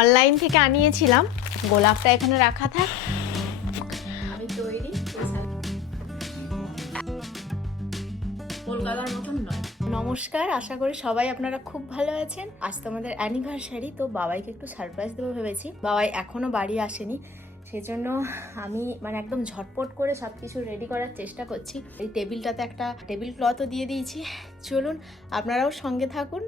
Online থেকে আনিয়েছিলাম। গোলাপটা এখানে রাখা থাক, আমি তৈরি। কলকাতার মতন নয়। নমস্কার, আশা করি সবাই আপনারা খুব ভালো আছেন। আজ তো আমাদের অ্যানিভার্সারি, তো বাবাইকে একটু সারপ্রাইজ দেবো ভেবেছি। বাবাই এখনো বাড়ি আসেনি, সেজন্য আমি একদম ঝটপট করে সব কিছু রেডি করার চেষ্টা করছি। এই টেবিলটাতে একটা টেবিল ক্লথও দিয়ে দিয়েছি। চলুন আপনারাও সঙ্গে থাকুন।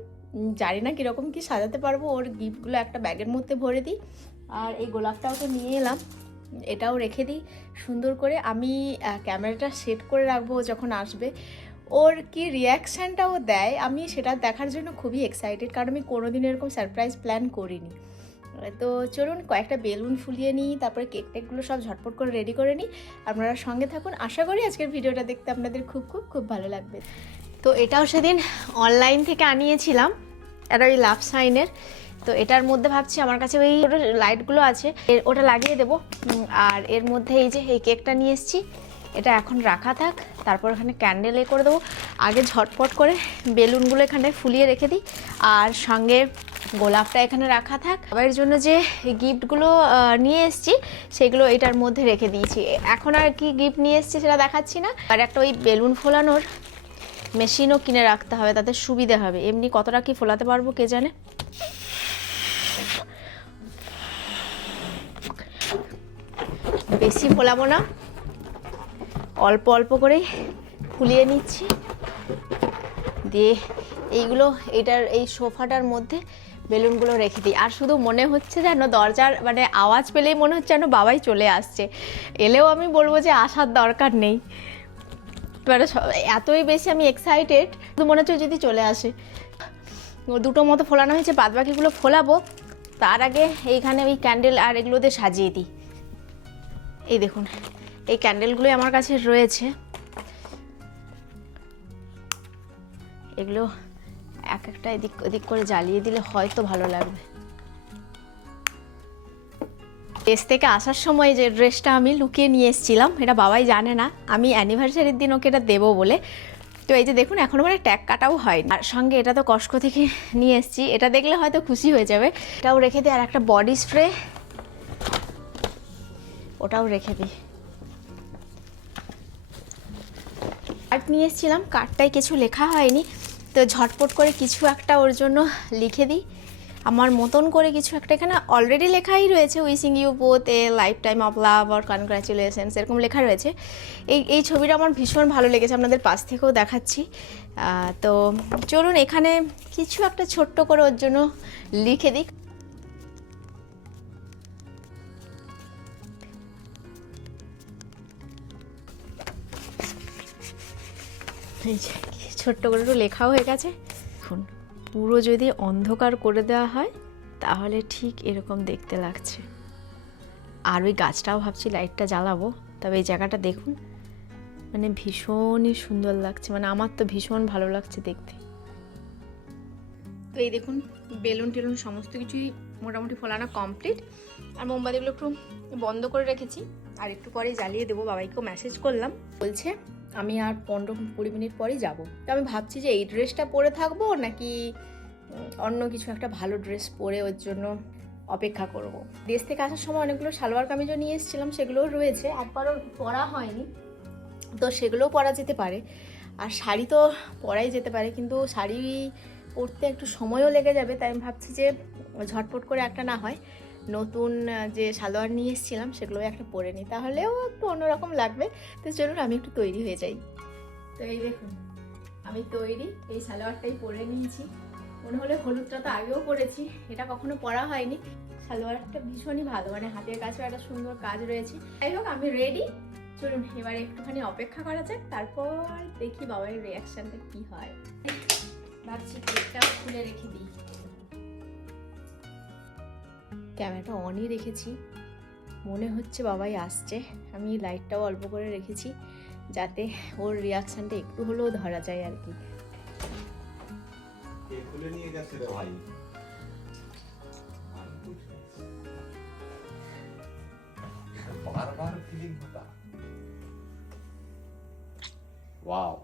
জানি না কীরকম কি সাজাতে পারবো। ওর গিফটগুলো একটা ব্যাগের মধ্যে ভরে দিই। আর এই গোলাপটাও তো নিয়ে এলাম, এটাও রেখে দিই সুন্দর করে। আমি ক্যামেরাটা সেট করে রাখবো যখন আসবে। ওর কি রিয়াকশানটাও দেয় আমি সেটা দেখার জন্য খুবই এক্সাইটেড, কারণ আমি কোনোদিন এরকম সারপ্রাইজ প্ল্যান করিনি। তো চলুন কয়েকটা বেলুন ফুলিয়ে নিই, তারপরে কেক টেকগুলো সব ঝটপট করে রেডি করে নিই। আপনারা সঙ্গে থাকুন, আশা করি আজকের ভিডিওটা দেখতে আপনাদের খুব খুব খুব ভালো লাগবে। তো এটাও সেদিন অনলাইন থেকে আনিয়েছিলাম, এটা ওই লাভ সাইনের। তো এটার মধ্যে ভাবছি আমার কাছে ওই লাইটগুলো আছে, ওটা লাগিয়ে দেবো। আর এর মধ্যে এই যে এই কেকটা নিয়ে এসেছি, এটা এখন রাখা থাক। তারপর এখানে ক্যান্ডেল করে দেবো। আগে ঝটপট করে বেলুনগুলো এখানে ফুলিয়ে রেখে দিই, আর সঙ্গে গোলাপটা এখানে রাখা থাক। বাবার জন্য যে গিফটগুলো নিয়ে এসেছি সেগুলো এটার মধ্যে রেখে দিয়েছি। এখন আর কি গিফট নিয়ে এসেছি সেটা দেখাচ্ছি না। আর একটা ওই বেলুন ফোলানোর মেশিনও কিনে রাখতে হবে, তাতে সুবিধে হবে। এমনি কতটা কি ফোলাতে পারবো কে জানে। বেশি ফোলাবো না, অল্প অল্প করেই ফুলিয়ে নিচ্ছি। দিয়ে এইগুলো এটার এই সোফাটার মধ্যে বেলুনগুলো রেখে দিই। আর শুধু মনে হচ্ছে যেন দরজার আওয়াজ পেলেই মনে হচ্ছে যেন বাবাই চলে আসছে। এলেও আমি বলবো যে আসার দরকার নেই, এতই বেশি আমি এক্সাইটেড, শুধু মনে হচ্ছে যদি চলে আসে। দুটো মতো ফোলানো হয়েছে, বাদবাকিগুলো ফোলাবো। তার আগে এইখানে ওই ক্যান্ডেল আর এগুলো দিয়ে সাজিয়ে দিই। এই দেখুন, এই ক্যান্ডেলগুলোই আমার কাছে রয়েছে। এগুলো এক একটা এদিক ওদিক করে জ্বালিয়ে দিলে হয়তো ভালো লাগবে। দেশ থেকে আসার সময় যে ড্রেসটা আমি লুকিয়ে নিয়ে এসেছিলাম, এটা বাবাই জানে না, আমি অ্যানিভার্সারির দিন ওকে এটা দেবো বলে। তো এই যে দেখুন, এখনও ট্যাগ কাটাও হয়নি। আর সঙ্গে এটা তো কস্টকো থেকে নিয়ে এসেছি, এটা দেখলে হয়তো খুশি হয়ে যাবে। এটাও রেখে দিই। আর একটা বডি স্প্রে, ওটাও রেখে দিই। কার্ড নিয়ে এসেছিলাম, কার্ডটায় কিছু লেখা হয়নি, তো ঝটপট করে কিছু একটা ওর জন্য লিখে দিই আমার মতন করে কিছু একটা। এখানে অলরেডি লেখাই রয়েছে, wishing you both a lifetime of love আর কনগ্রাচুলেশনস, এরকম লেখা রয়েছে। এই ছবিটা আমার ভীষণ ভালো লেগেছে, আপনাদের পাশ থেকেও দেখাচ্ছি। তো চলুন এখানে কিছু একটা ছোট্ট করে ওর জন্য লিখে দিই। এই যে ছোট্ট করে একটু লেখাও হয়ে গেছে। দেখুন, পুরো যদি অন্ধকার করে দেওয়া হয় তাহলে ঠিক এরকম দেখতে লাগছে। আর ওই গাছটাও ভাবছি লাইটটা জ্বালাবো। তবে এই জায়গাটা দেখুন, ভীষণই সুন্দর লাগছে, আমার তো ভীষণ ভালো লাগছে দেখতে। তো এই দেখুন, বেলুন টেলুন সমস্ত কিছুই মোটামুটি ফোলানো কমপ্লিট। আর মোমবাতিগুলো একটু বন্ধ করে রেখেছি, আর একটু পরেই জ্বালিয়ে দেবো। বাবাইকেও মেসেজ করলাম, বলছে আমি আর 15-20 মিনিট পরেই যাব। তো আমি ভাবছি যে এই ড্রেসটা পরে থাকবো নাকি অন্য কিছু একটা ভালো ড্রেস পরে ওর জন্য অপেক্ষা করব। দেশ থেকে আসার সময় অনেকগুলো সালোয়ার কামিজও নিয়ে এসেছিলাম, সেগুলোও রয়েছে, একবারও পরা হয়নি, তো সেগুলোও পরা যেতে পারে। আর শাড়ি তো পরাই যেতে পারে, কিন্তু শাড়ি পরতে একটু সময়ও লেগে যাবে। তাই আমি ভাবছি যে ঝটপট করে একটা না হয় নতুন যে সালোয়ার নিয়ে এসেছিলাম সেগুলো একটা পরে নিই, তাহলেও একটু অন্যরকম লাগবে। তো চলুন আমি একটু তৈরি হয়ে যাই। তো এই দেখুন, আমি তৈরি, এই সালোয়ারটাই পরে নিয়েছি। মনে হলে হলুদটা তো আগেও পরেছি, এটা কখনো পরা হয়নি। সালোয়ারটা ভীষণই ভালো, হাতের কাছেও একটা সুন্দর কাজ রয়েছে। যাই হোক, আমি রেডি। চলুন এবারে একটুখানি অপেক্ষা করা যাক, তারপর দেখি বাবার রিয়াকশনটা কি হয়। ভাবছি কেকটা খুলে রেখে দিই। ক্যামেরাটা অনই রেখেছি, মনে হচ্ছে বাবাই আসছে। আমি লাইটটাও অল্প করে রেখেছি যাতে ওর রিয়াকশনটা একটু হলেও ধরা যায় আর কি। খুলে নিয়ে গেছে রে ভাই। বারবার feeling Hota. Wow,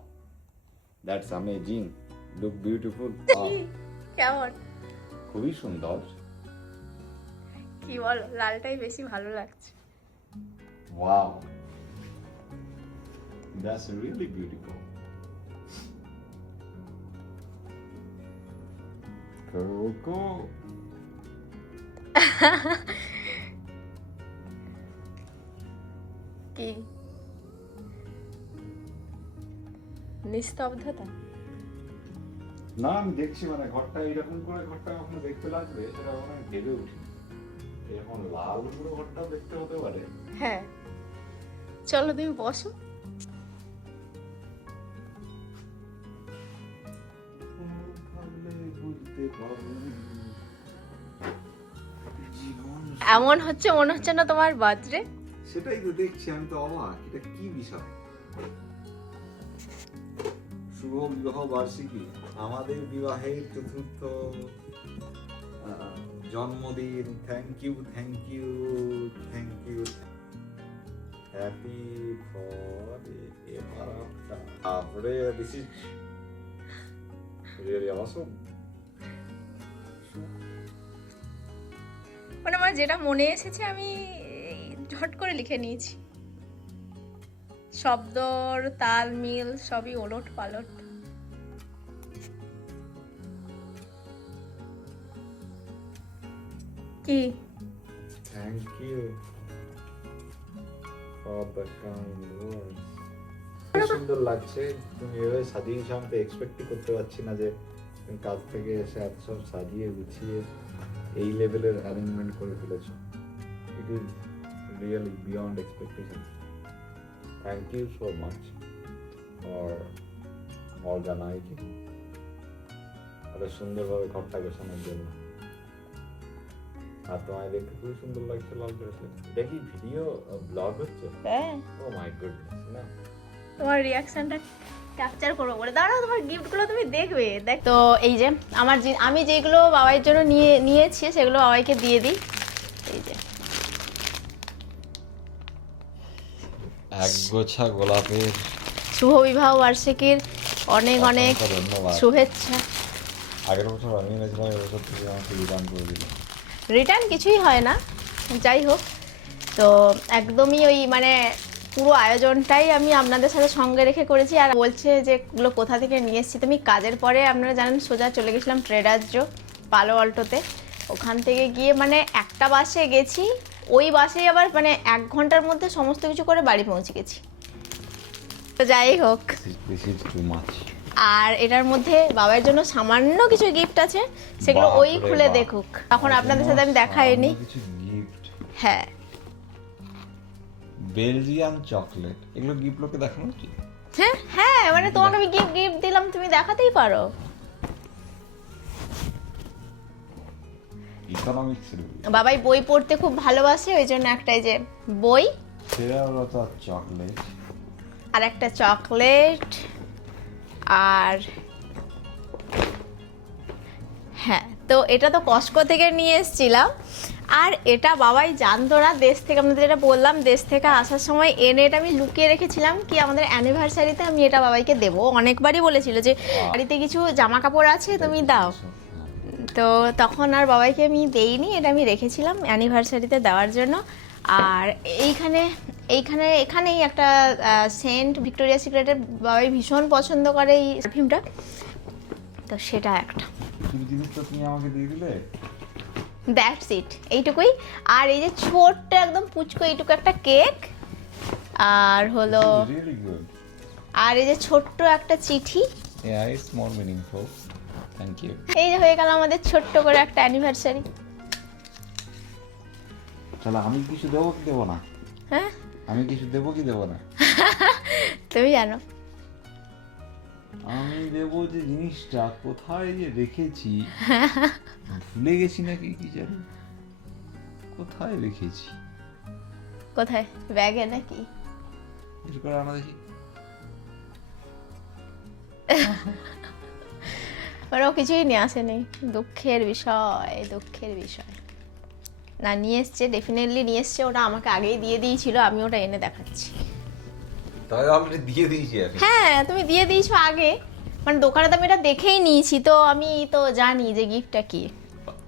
that's amazing. Look beautiful. কেমন? খুবই সুন্দর। কি বলো, লালটাই বেশি ভালো লাগছে। Wow. That's really beautiful. Coco. কি নিস্তব্ধতা? না আমি দেখছি মানে ঘরটা এইরকম করে ঘরটা কখনো দেখতে লাগবে সেটা কখনো আমি ভেবে উঠি এরকম লাল পুরো ঘরটাও দেখতে হতে পারে। হ্যাঁ চলো তুমি বসো। এমন হচ্ছে মনে হচ্ছে না তোমার বার্থডে। সেটাই তো দেখছি, আমি তো অবাক, এটা কি বিষয়? শুভ বিবাহ বার্ষিকী, আমাদের বিবাহের চতুর্থ জন্মদিন। Thank you thank you thank you, happy forever after. তারপরে দিস ইজ রিয়েলি অসম। মানে আমার যেটা মনে এসেছে আমি ঝট করে লিখে নিয়েছি, শব্দর তাল মিল সবই ওলট পালট। কি thank you for the kind words. সুন্দর লাগছে, তুমি এভাবে সাজিয়েছো, আমি তো এক্সপেক্টই করতে পারছি না যে তুমি কাজ থেকে এসে এত সব সাজিয়ে গুছিয়ে এই লেভেলের অ্যারেঞ্জমেন্ট করে ফেলেছো। It is really beyond expectation. Thank you so much for organising, এত সুন্দরভাবে ঘরটা গোছানোর জন্য। আর তোমায় দেখতে খুবই সুন্দর লাগছে লাল ড্রেসে। এটা কি ভিডিও ব্লগ হচ্ছে? হ্যাঁ ও মাই গুডনেস, না তোমার রিয়াকশনটা ক্যাপচার করবো বলে। দাঁড়াও, তোমার গিফটগুলো তুমি দেখবে। দেখ তো এই যে আমার আমি যেগুলো বাবাইয়ের জন্য নিয়েছি সেগুলো বাবাইকে দিয়ে দিই। এই যে এক গোছা গোলাপের শুভ বিবাহ বার্ষিকীর অনেক অনেক ধন্যবাদ। শুভেচ্ছা। আগের বছর আমি এনেছিলাম, এবছর তুমি আমাকে রিটার্ন করে দিলে। রিটার্ন কিছুই হয় না, যাই হোক। তো একদমই ওই মানে পুরো আয়োজনটাই আমি আপনাদের সাথে সঙ্গে রেখে করেছি। আর বলছে যে এগুলো কোথা থেকে নিয়ে এসেছি। তুমি কাজের পরে আপনারা জানেন সোজা চলে গেছিলাম ট্রেডার্স জো পালো অল্টোতে। ওখান থেকে গিয়ে মানে একটা বাসে গেছি, ওই বাসেই আবার মানে 1 ঘন্টার মধ্যে সমস্ত কিছু করে বাড়ি পৌঁছে গেছি। তো যাই হোক, দিস ইজ টু মাচ। আর এটার মধ্যে বাবার জন্য সামান্য কিছু গিফট আছে, সেগুলো ওই বাপরে খুলে বাপ। দেখুক। তখন আপনাদের সাথে আমি দেখাইনি। কিছু গিফট, হ্যাঁ বেলজিয়ান চকলেট, এগুলো গিফট লোকে দেখানো উচিত। হ্যাঁ হ্যাঁ, মানে তোমাকে আমি গিফট দিলাম, তুমি দেখাতেই পারো। ইকোনমিক্স বাবাই বই পড়তে খুব ভালোবাসে, ওই জন্য একটাই যে বই সেরালতা চকলেট, আর একটা চকলেট, আর হ্যাঁ তো এটা তো কস্টকো থেকে নিয়ে এসেছিলাম। আর এটা বাবাই জানতো না, দেশ থেকে আপনাদের যেটা বললাম, দেশ থেকে আসার সময় এনে এটা আমি লুকিয়ে রেখেছিলাম কি আমাদের অ্যানিভার্সারিতে আমি এটা বাবাইকে দেবো। অনেকবারই বলেছিল যে বাড়িতে কিছু জামা কাপড় আছে তুমি দাও, তো তখন আর বাবাইকে আমি দেইনি, এটা আমি রেখেছিলাম অ্যানিভার্সারিতে দেওয়ার জন্য। আর এখানেই একটা সেন্ট ভিক্টোরিয়া সিক্রেটের বাবাই ভীষণ পছন্দ করে এই পারফিউমটা, তো সেটা একটা। তুমি জিনিসটা তুমি আমাকে দিয়ে দিলে, দ্যাটস ইট, এইটুকুই। আর এই যে ছোট্ট একদম পুচকো এইটুকু একটা কেক, আর হলো রিয়েলি গুড। আর এই যে ছোট্ট একটা চিঠি। Yeah, it's more meaningful. Thank you. এই যে হয়ে গেল আমাদের ছোট্ট করে একটা অ্যানিভার্সারি। তাহলে আমি কিছু দেবো কি দেবো না? হ্যাঁ আমি কিছু দেবো কি দেবো না? তুমি জানো। আমি দেবো যে জিনিসটা কোথায় যে রেখেছি, ভুলে গেছি নাকি কি জানি, কোথায় রেখেছি। কোথায়, ব্যাগে নাকি? বের করে আনা দেখি। ওরাও কিছুই নিয়ে আসেনি, দুঃখের বিষয়, দুঃখের বিষয়। না নিয়ে এসছে, ডেফিনেটলি নিয়ে এসছে, ওটা আমাকে আগেই দিয়ে দিয়েছিল, আমি ওটা এনে দেখাচ্ছি। তাহলে অলরেডি দিয়ে দিয়েছি আমি। হ্যাঁ তুমি দিয়ে দিয়েছো আগে, মানে দোকানে তো আমি এটা দেখেই নিয়েছি, তো আমি তো জানি যে গিফটটা কি।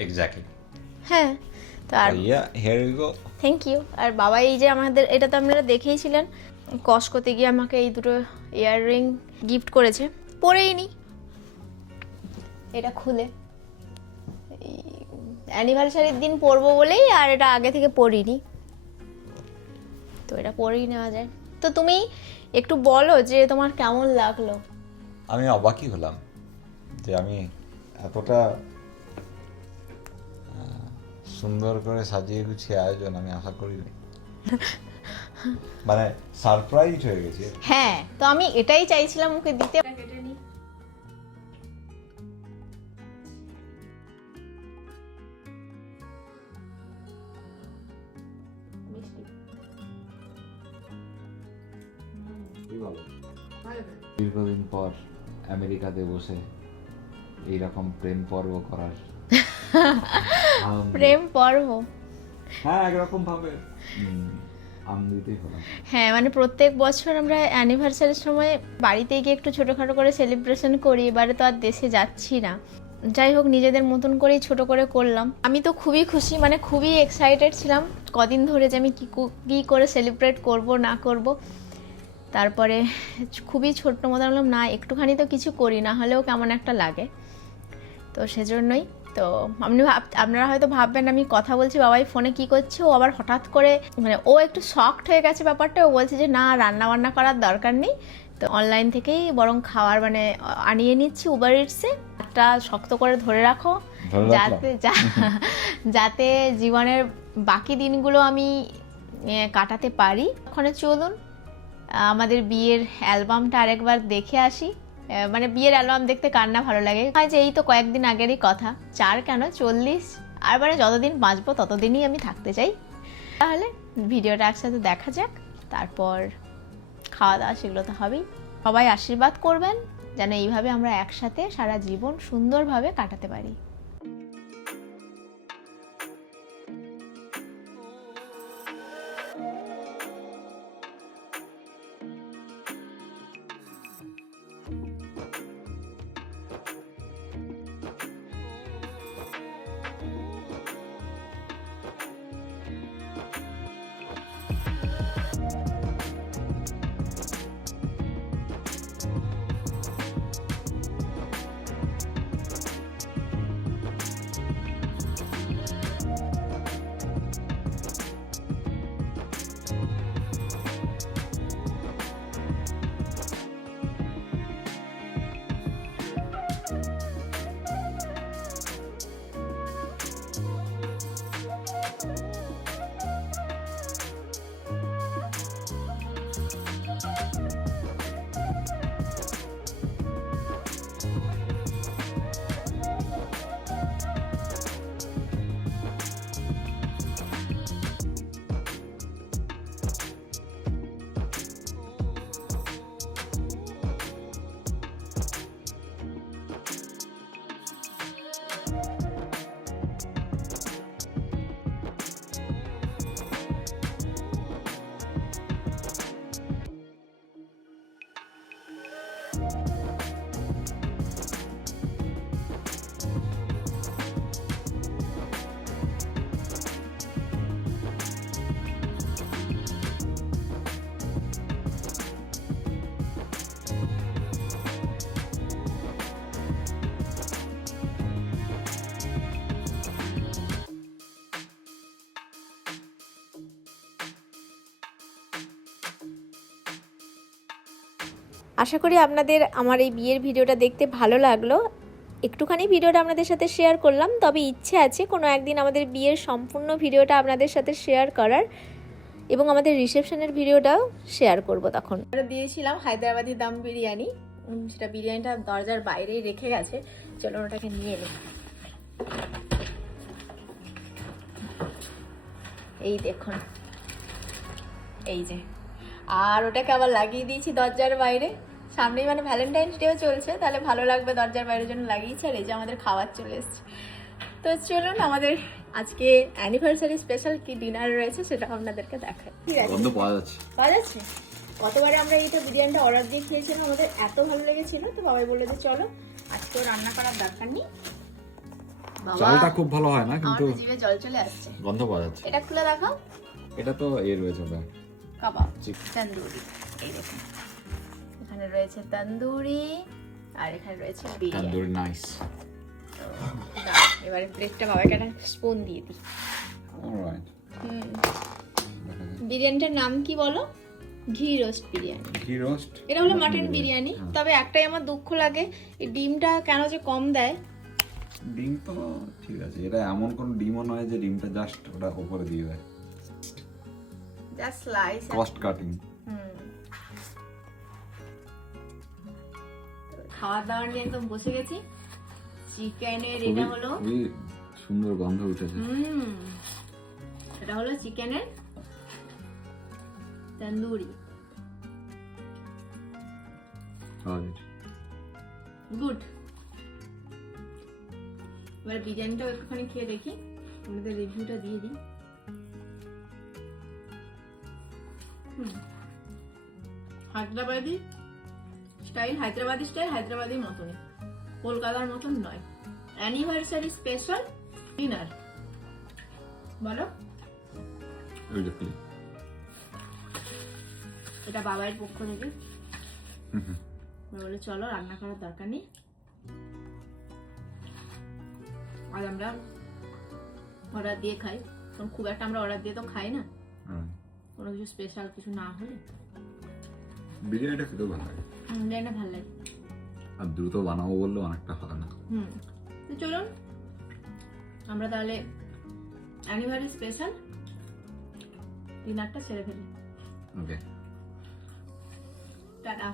এক্স্যাক্টলি। হ্যাঁ তো আর here you go. Thank you. আর বাবা এই যে আমাদের, এটা তো আপনারা দেখেইছিলেন, কসকোতে গিয়ে আমাকে এই দুটো ইয়াররিং গিফট করেছে, পরেই নি এটা খুলে, অ্যানিভার্সারির দিন পরবো বলেই, আর এটা আগে থেকে পরিনি, তো এটা পরেই নেওয়া যায়। তো তুমি একটু বলো যে তোমার কেমন লাগলো। আমি অবাকই হলাম যে আমি এতটা সুন্দর করে সাজিয়ে গুছিয়ে আয়োজন আমি আশা করিনি, মানে সারপ্রাইজ হয়ে গেছে। হ্যাঁ, তো আমি এটাই চাইছিলাম ওকে দিতে। দীর্ঘদিন পর আমেরিকাতে বসে এইরকম প্রেম পর্ব করার প্রেম পর্ব, হ্যাঁ একরকম ভাবে আনন্দিতই হলাম। হ্যাঁ মানে প্রত্যেক বছর আমরা অ্যানিভার্সারির সময় বাড়িতে গিয়ে একটু ছোটোখাটো করে সেলিব্রেশন করি, এবারে তো আর দেশে যাচ্ছি না, যাই হোক নিজেদের মতন করেই ছোট করে করলাম। আমি তো খুবই খুশি, মানে খুবই এক্সাইটেড ছিলাম কদিন ধরে যে আমি কী করে সেলিব্রেট করব না করব। তারপরে খুবই ছোট্ট মতো বললাম না একটুখানি তো কিছু করি, না হলেও কেমন একটা লাগে, তো সেজন্যই। তো আপনারা হয়তো ভাববেন আমি কথা বলছি বাবাই ফোনে কি করছে, ও আবার হঠাৎ করে মানে ও একটু শকড হয়ে গেছে ব্যাপারটা, ও বলছে যে না রান্না বান্না করার দরকার নেই, তো অনলাইন থেকেই বরং খাওয়ার মানে আনিয়ে নিচ্ছি উবার ইটসে, একটা শক্ত করে ধরে রাখো যাতে জীবনের বাকি দিনগুলো আমি কাটাতে পারি। ওখানে চলুন আমাদের বিয়ের অ্যালবামটা আরেকবার দেখে আসি, মানে বিয়ের অ্যালবাম দেখতে কার না ভালো লাগে, হয় যে এই তো কয়েকদিন আগেরই কথা, 4 কেন 40, আর মানে যতদিন বাঁচবো ততদিনই আমি থাকতে চাই। তাহলে ভিডিওটা একসাথে দেখা যাক, তারপর খাওয়া দাওয়া সেগুলো তো হবেই। সবাই আশীর্বাদ করবেন যেন এইভাবে আমরা একসাথে সারা জীবন সুন্দরভাবে কাটাতে পারি। আশা করি আপনাদের আমার এই বিয়ের ভিডিওটা দেখতে ভালো লাগলো। একটুখানি ভিডিওটা আপনাদের সাথে শেয়ার করলাম, তবে ইচ্ছে আছে কোনো একদিন আমাদের বিয়ের সম্পূর্ণ ভিডিওটা আপনাদের সাথে শেয়ার করার, এবং আমাদের রিসেপশনের ভিডিওটাও শেয়ার করব। তখন দিয়েছিলাম হায়দ্রাবাদি দম বিরিয়ানি, সেটা বিরিয়ানিটা দরজার বাইরেই রেখে গেছে, চলো ওটাকে নিয়ে নিই। এই দেখুন, এই যে, আর ওটাকে আবার লাগিয়ে দিয়েছি দরজার বাইরে, সামনেই মানে ভ্যালেন্টাইন্স ডেও চলছে, তাহলে ভালো লাগবে দরজার বাইরের জন্য লাগিয়েছি। আর এই যে আমাদের খাবার চলে এসছে, তো চলুন আমাদের আজকে অ্যানিভার্সারি স্পেশাল কি ডিনার রয়েছে সেটা আপনাদেরকে দেখাই। গন্ধ পাওয়া যাচ্ছে, পাওয়া যাচ্ছে। গতবারে আমরা এইটা বিরিয়ানিটা অর্ডার দিয়ে খেয়েছিলাম, আমাদের এত ভালো লেগেছিল, তো বাবাই বললো যে চলো আজকেও রান্না করার দরকার নেই, বাবা চালটা খুব ভালো হয় না আমার কিন্তু তো জিভে জল চলে আসছে। গন্ধ পাওয়া যাচ্ছে। এটা খুলে দেখাও। এটা তো রয়েছে ওটা কাবাব Chicken. তন্দুরি। এই দেখুন এখানে রয়েছে তন্দুরি আর এখানে রয়েছে বিরিয়ানি। তন্দুরি নাইস। তো দাও, এবারে প্লেটটা বাবাকে একটা স্পুন দিয়ে দিই। অলরাইট। বিরিয়ানিটার নাম কি বলো? ঘি রোস্ট বিরিয়ানি। ঘি রোস্ট। এটা হলো মাটন বিরিয়ানি। তবে একটাই আমার দুঃখ লাগে, এই ডিমটা কেন যে কম দেয়। ডিম তো ঠিক আছে, এটা এমন কোন ডিমও নয় যে ডিমটা জাস্ট ওটা উপরে দিয়ে দেয়। Just slice. Cost cutting. খাওয়া দাওয়া নিয়ে একদম বসে গেছি। চিকেনের এটা হলো খুবই সুন্দর গন্ধ উঠেছে। এটা হলো চিকেনের তন্দুরি। গুড। এবার বিরিয়ানিটাও একটুখানি খেয়ে দেখি, আমাদের রিভিউটা দিয়ে দিই। হায়দ্রাবাদি স্টাইল, হায়দ্রাবাদি মতনই, কলকাতার মতন নয়। অ্যানিভার্সারি স্পেশাল ডিনার বলো। এটা বাবার পক্ষ থেকে বলে চলো রান্না করার দরকার নেই, আর আমরা অর্ডার দিয়ে খাই। কারণ খুব একটা আমরা অর্ডার দিয়ে তো খাই না, কোনো কিছু স্পেশাল কিছু না হলে। বিরিয়ানিটা খেতেও ভালো লাগে। বিরিয়ানিটা ভালো লাগে। আর দ্রুত বানাবো বললেও অনেকটা হবে না। তো চলুন আমরা তাহলে অ্যানিভার্সারি স্পেশাল ডিনারটা সেরে ফেলি। ওকে, টাটা।